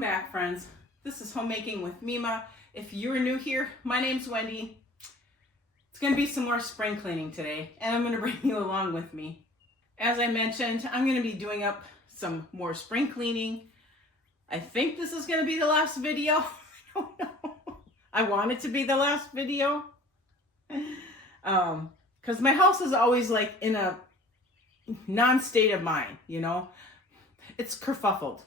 Welcome back, friends. This is Homemaking with Mima. If you're new here, my name's Wendy. It's going to be some more spring cleaning today, and I'm going to bring you along with me. As I mentioned, I'm going to be doing up some more spring cleaning. I think this is going to be the last video. I don't know. I want it to be the last video. Because my house is always like in a non-state of mind, you know. It's kerfuffled.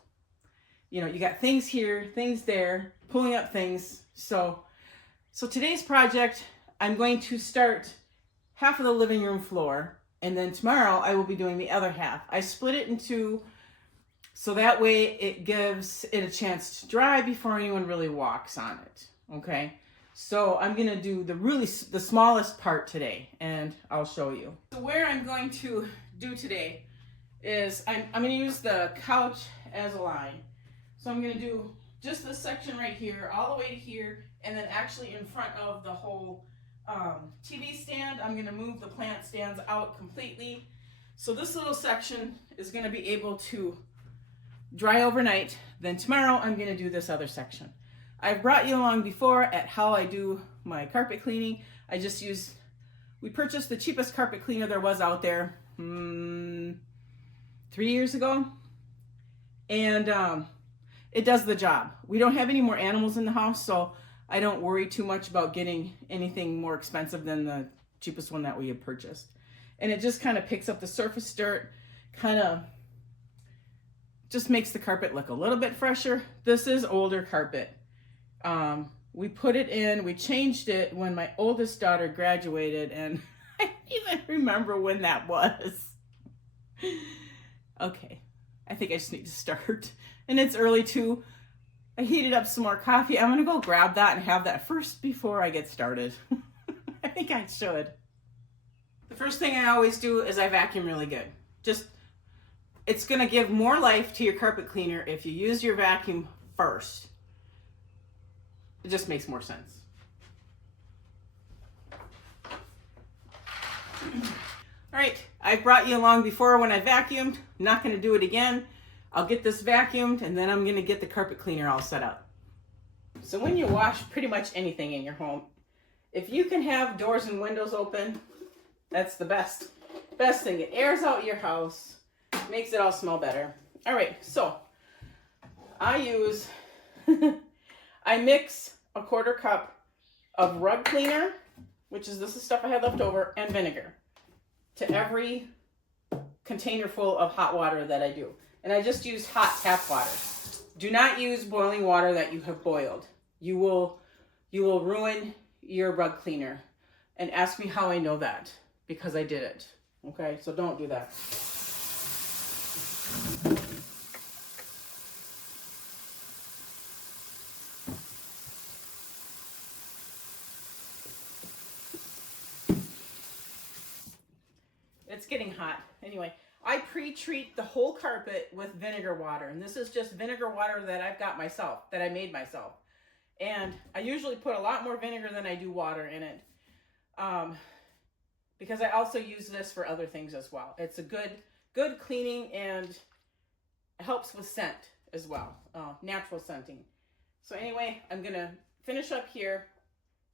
You know, you got things here, things there, pulling up things. So today's project, I'm going to start half of the living room floor, and then tomorrow I will be doing the other half. I split it in two, so that way it gives it a chance to dry before anyone really walks on it, okay? So I'm gonna do the smallest part today, and I'll show you. So where I'm going to do today is I'm gonna use the couch as a line. So I'm going to do just this section right here, all the way to here, and then actually in front of the whole TV stand, I'm going to move the plant stands out completely. So this little section is going to be able to dry overnight. Then tomorrow I'm going to do this other section. I've brought you along before at how I do my carpet cleaning. We purchased the cheapest carpet cleaner there was out there 3 years ago. And it does the job. We don't have any more animals in the house, so I don't worry too much about getting anything more expensive than the cheapest one that we had purchased. And it just kind of picks up the surface dirt, kind of just makes the carpet look a little bit fresher. This is older carpet. We put it in, we changed it when my oldest daughter graduated, and I don't even remember when that was. Okay, I think I just need to start. And it's early too. I heated up some more coffee. I'm gonna go grab that and have that first before I get started. I think I should. The first thing I always do is I vacuum really good. It's gonna give more life to your carpet cleaner if you use your vacuum first. It just makes more sense. All right, I brought you along before when I vacuumed. I'm not gonna do it again. I'll get this vacuumed, and then I'm going to get the carpet cleaner all set up. So when you wash pretty much anything in your home, if you can have doors and windows open, that's the best thing. It airs out your house, makes it all smell better. All right, so I mix a 1/4 cup of rug cleaner, which is this is stuff I had left over, and vinegar to every container full of hot water that I do. And I just use hot tap water. Do not use boiling water that you have boiled. You will ruin your rug cleaner. And ask me how I know that, because I did it. Okay, so don't do that. It's getting hot. Anyway, I pre-treat the whole carpet with vinegar water, and this is just vinegar water that I've got myself, that I made myself. And I usually put a lot more vinegar than I do water in it, because I also use this for other things as well. It's a good cleaning, and it helps with scent as well, natural scenting. So anyway, I'm gonna finish up here.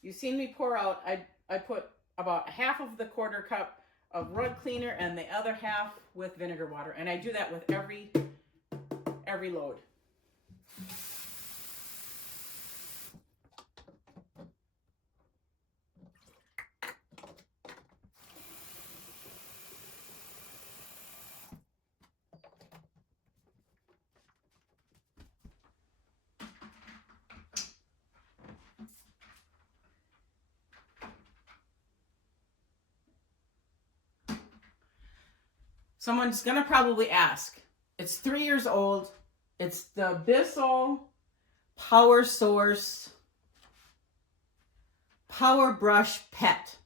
You've seen me pour out. I put about half of the 1/4 cup of rug cleaner and the other half with vinegar water, and I do that with every load. Someone's gonna probably ask, it's 3 years old, it's the Bissell Power Source Power Brush Pet,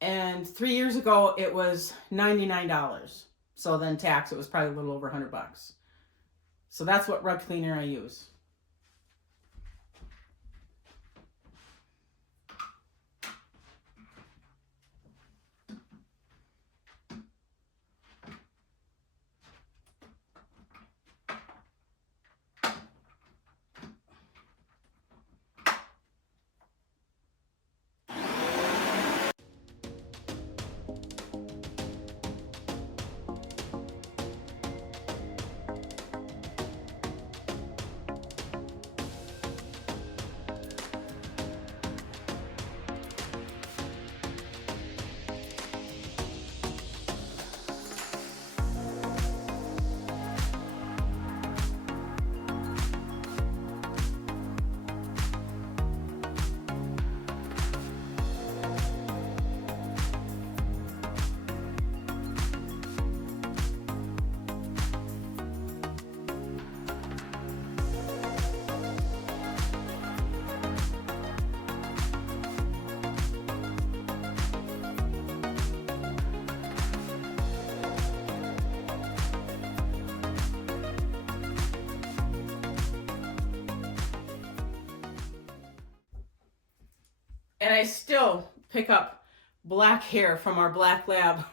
and 3 years ago it was $99, so then tax, it was probably a little over $100. So that's what rug cleaner I use. And I still pick up black hair from our black lab.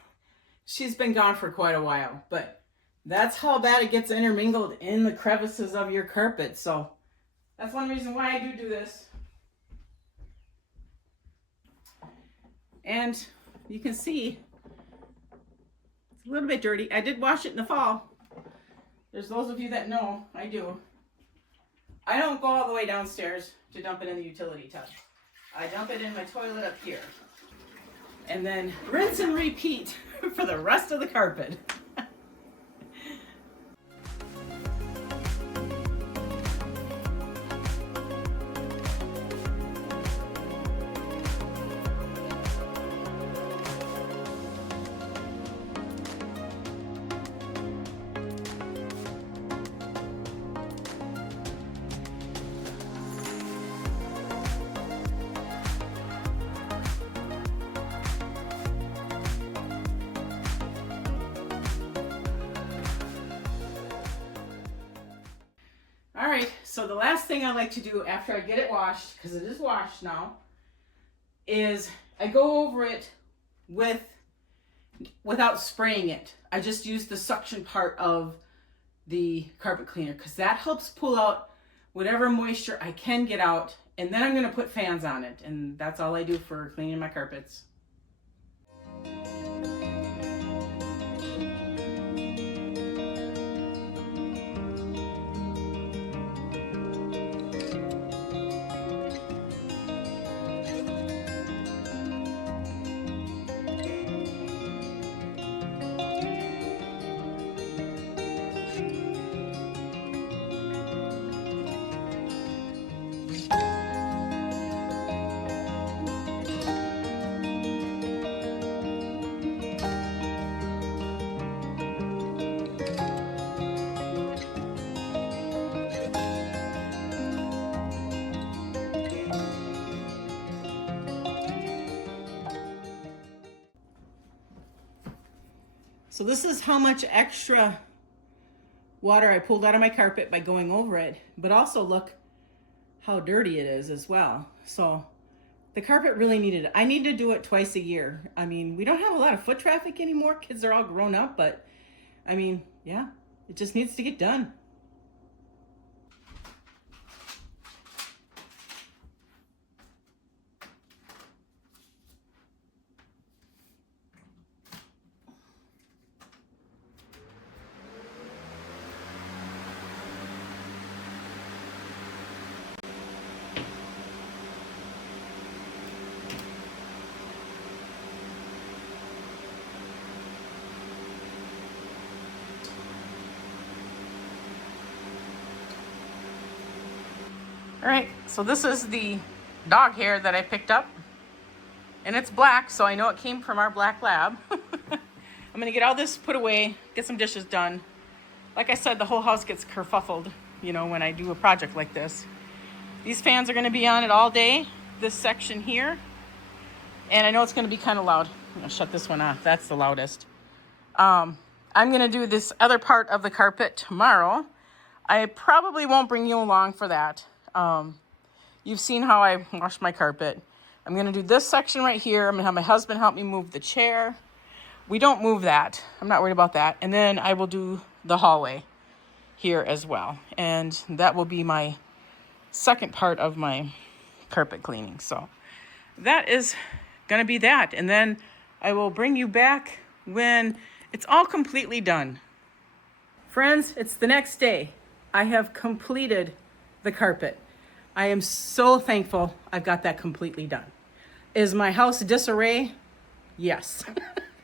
She's been gone for quite a while, but that's how bad it gets intermingled in the crevices of your carpet. So that's one reason why I do this. And you can see it's a little bit dirty. I did wash it in the fall. There's those of you that know I do. I don't go all the way downstairs to dump it in the utility tub. I dump it in my toilet up here. And then rinse and repeat for the rest of the carpet. All right, so the last thing I like to do after I get it washed, because it is washed now, is I go over it without spraying it. I just use the suction part of the carpet cleaner because that helps pull out whatever moisture I can get out, and then I'm going to put fans on it, and that's all I do for cleaning my carpets. So this is how much extra water I pulled out of my carpet by going over it, but also look how dirty it is as well. So the carpet really needed it. I need to do it twice a year. I mean, we don't have a lot of foot traffic anymore. Kids are all grown up, but I mean, yeah, it just needs to get done. All right, so this is the dog hair that I picked up, and it's black, so I know it came from our black lab. I'm gonna get all this put away, get some dishes done. Like I said, the whole house gets kerfuffled, you know, when I do a project like this. These fans are gonna be on it all day, this section here, and I know it's gonna be kind of loud. I'm gonna shut this one off, that's the loudest. I'm gonna do this other part of the carpet tomorrow. I probably won't bring you along for that. You've seen how I wash my carpet. I'm going to do this section right here. I'm going to have my husband help me move the chair. We don't move that. I'm not worried about that. And then I will do the hallway here as well. And that will be my second part of my carpet cleaning. So that is going to be that. And then I will bring you back when it's all completely done. Friends, it's the next day. I have completed the carpet. I am so thankful I've got that completely done. Is my house disarray? Yes.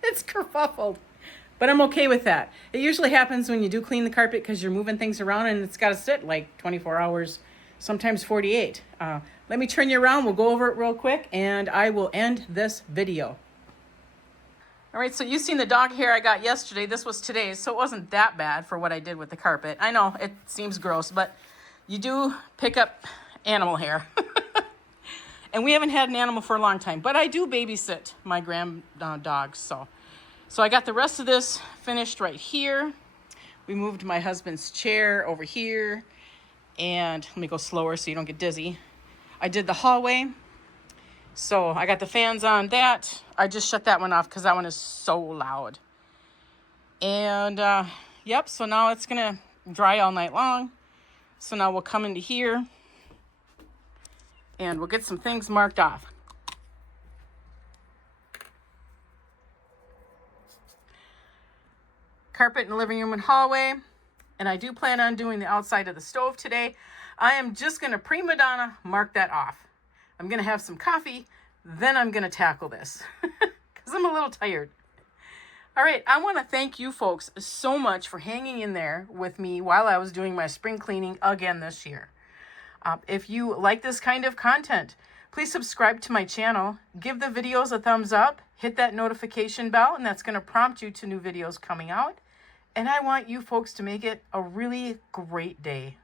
It's kerfuffled, but I'm okay with that. It usually happens when you do clean the carpet because you're moving things around and it's got to sit like 24 hours, sometimes 48. Let me turn you around. We'll go over it real quick and I will end this video. All right, so you've seen the dog hair I got yesterday. This was today's, so it wasn't that bad for what I did with the carpet. I know it seems gross, but you do pick up animal hair. And we haven't had an animal for a long time, but I do babysit my grand dogs. So I got the rest of this finished right here. We moved my husband's chair over here, and let me go slower so you don't get dizzy. I did the hallway, So I got the fans on that. I just shut that one off because that one is so loud. And yep, so now it's gonna dry all night long. So now we'll come into here and we'll get some things marked off. Carpet in the living room and hallway. And I do plan on doing the outside of the stove today. I am just gonna prima donna mark that off. I'm gonna have some coffee, then I'm gonna tackle this because I'm a little tired. All right, I want to thank you folks so much for hanging in there with me while I was doing my spring cleaning again this year. If you like this kind of content, please subscribe to my channel, give the videos a thumbs up, hit that notification bell, and that's going to prompt you to new videos coming out. And I want you folks to make it a really great day.